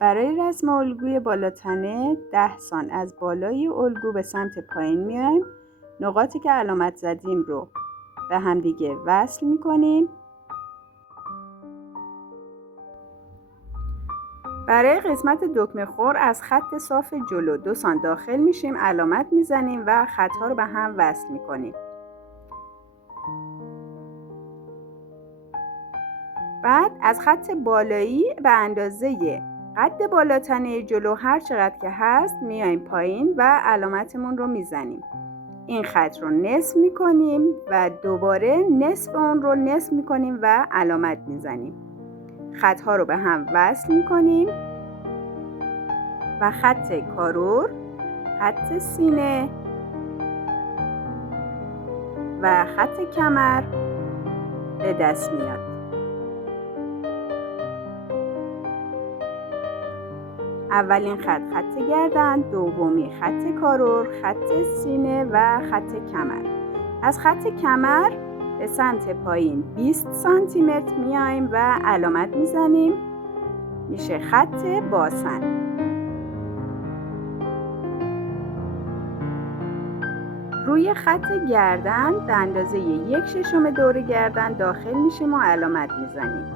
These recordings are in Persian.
برای رسم الگوی بالاتنه 10 سانت از بالای الگو به سمت پایین میایم. نقاطی که علامت زدیم رو به همدیگه وصل میکنیم. برای قسمت دکمه خور از خط صاف جلو 2 سانت داخل میشیم، علامت میزنیم و خطها رو به هم وصل میکنیم. بعد از خط بالایی به اندازه قد بالاتنه جلو هر چقدر که هست میایم پایین و علامتمون رو میزنیم. این خط رو نصف میکنیم و دوباره نصف اون رو نصف میکنیم و علامت میزنیم. خطها رو به هم وصل میکنیم و خط کارور، خط سینه و خط کمر به دست میاد. اولین خط گردن، دومی خط کارور، خط سینه و خط کمر. از خط کمر به سمت پایین 20 سانتی متر میایم و علامت میزنیم. میشه خط باسن. روی خط گردن به اندازه 1/6 دور گردن داخل میشیم و علامت میزنیم.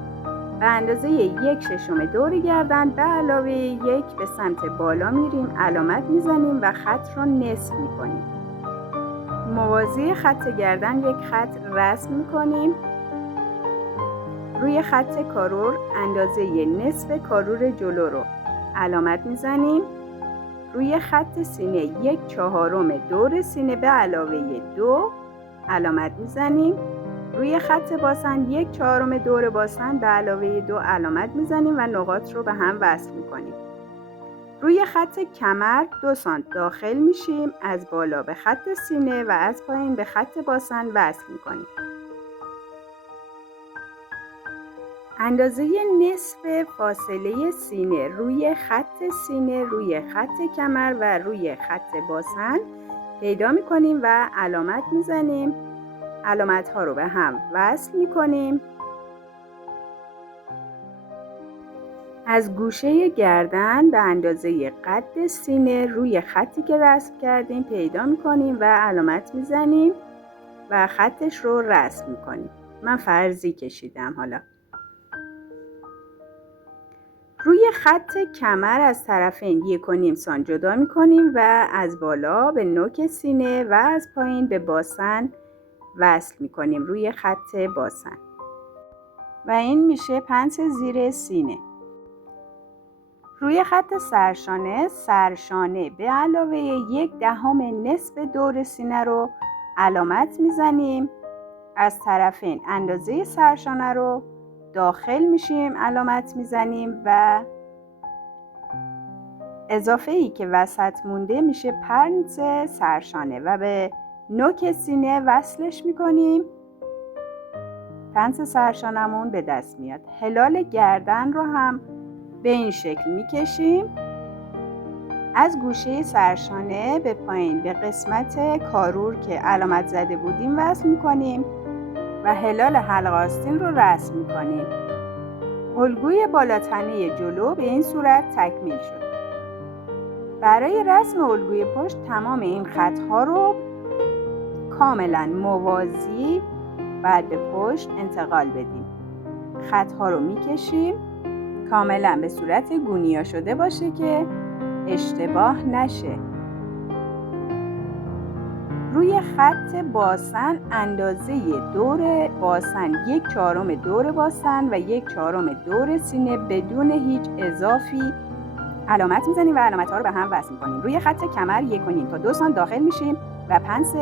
به اندازه 1/6 دور گردن به علاوه 1 به سمت بالا میریم، علامت میزنیم و خط رو نصف میکنیم. موازی خط گردن یک خط رسم میکنیم. روی خط کارور اندازه نصف کارور جلو رو علامت میزنیم. روی خط سینه 1/4 دور سینه به علاوه 2 علامت میزنیم. روی خط باسن 1/4 دور باسن به علاوه 2 علامت میزنیم و نقاط رو به هم وصل میکنیم. روی خط کمر 2 سانت داخل میشیم، از بالا به خط سینه و از پایین به خط باسن وصل میکنیم. اندازه نصف فاصله سینه روی خط سینه، روی خط کمر و روی خط باسن پیدا میکنیم و علامت میزنیم. علامت ها رو به هم وصل میکنیم. از گوشه گردن به اندازه قد سینه روی خطی که رسم کردیم پیدا میکنیم و علامت میزنیم و خطش رو رسم میکنیم. من فرضی کشیدم. حالا روی خط کمر از طرفین 1.5 سانت جدا میکنیم و از بالا به نوک سینه و از پایین به باسن وصل میکنیم روی خط باسن و این میشه پنس زیر سینه. روی خط سرشانه به علاوه 1/10 نصف دور سینه رو علامت میزنیم. از طرفین اندازه سرشانه رو داخل میشیم، علامت میزنیم و اضافه ای که وسط مونده میشه پنس سرشانه و به نوک سینه وصلش میکنیم. پنس سرشانمون به دست میاد. هلال گردن رو هم به این شکل میکشیم. از گوشه سرشانه به پایین به قسمت کارور که علامت زده بودیم وصل میکنیم و هلال حلق آستین رو رسم میکنیم. الگوی بالاتنه جلو به این صورت تکمیل شد. برای رسم الگوی پشت تمام این خطها رو کاملا موازی بعد به پشت انتقال بدیم. خطها رو میکشیم کاملا به صورت گونیا شده باشه که اشتباه نشه. روی خط باسن اندازه دور باسن 1/4 دور باسن و 1/4 دور سینه بدون هیچ اضافی علامت میزنیم و علامت ها رو به هم وصل میکنیم. روی خط کمر 1.5 تا 2 سانت داخل میشیم و پنس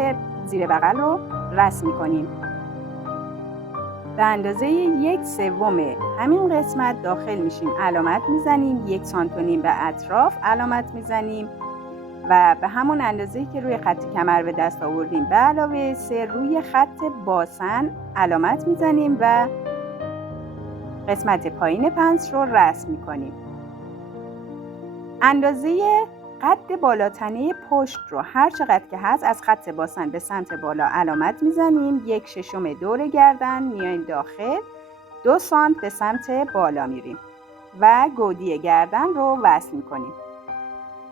زیر بغل رو رسم میکنیم. به اندازه 1/3 همین قسمت داخل میشیم، علامت میزنیم. 1.5 سانت به اطراف علامت میزنیم و به همون اندازه‌ای که روی خط کمر به دست آوردیم به علاوه 3 روی خط باسن علامت میزنیم و قسمت پایین پنس رو رسم میکنیم. اندازه قد بالاتنه پشت رو هر چقدر که هست از خط باسن به سمت بالا علامت میزنیم. 1/6 دور گردن میایم داخل، 2 سانت به سمت بالا میریم. و گودی گردن رو وصل میکنیم.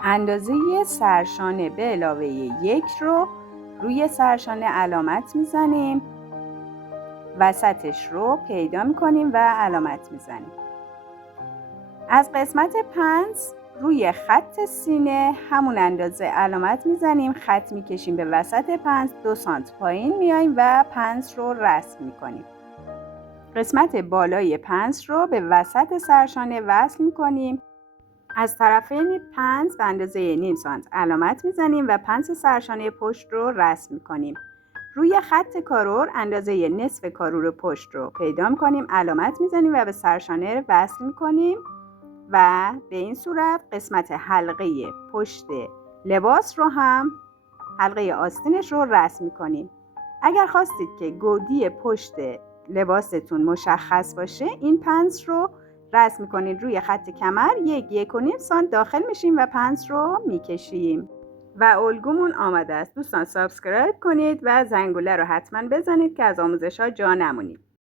اندازه سرشانه به علاوه 1 رو روی سرشانه علامت میزنیم. وسطش رو پیدا میکنیم و علامت میزنیم. از قسمت پنس روی خط سینه همون اندازه علامت میزنیم، خط میکشیم به وسط پنس، 2 سانت پایین میایم و پنس رو رسم میکنیم. قسمت بالای پنس رو به وسط سرشانه وصل میکنیم. از طرفین پنس به اندازه نیم سانت علامت میزنیم و پنس سرشانه پشت رو رسم میکنیم. روی خط کارور اندازه نصف کارور پشت رو پیدا میکنیم، علامت میزنیم و به سرشانه وصل میکنیم و به این صورت قسمت حلقه پشت لباس رو هم حلقه آستینش رو رسم میکنیم. اگر خواستید که گودی پشت لباستون مشخص باشه، این پنس رو رسم میکنید روی خط کمر، 1.5 سانت داخل میشیم و پنس رو میکشیم و الگومون آماده است. دوستان سابسکرایب کنید و زنگوله رو حتما بزنید که از آموزش ها جا نمونید.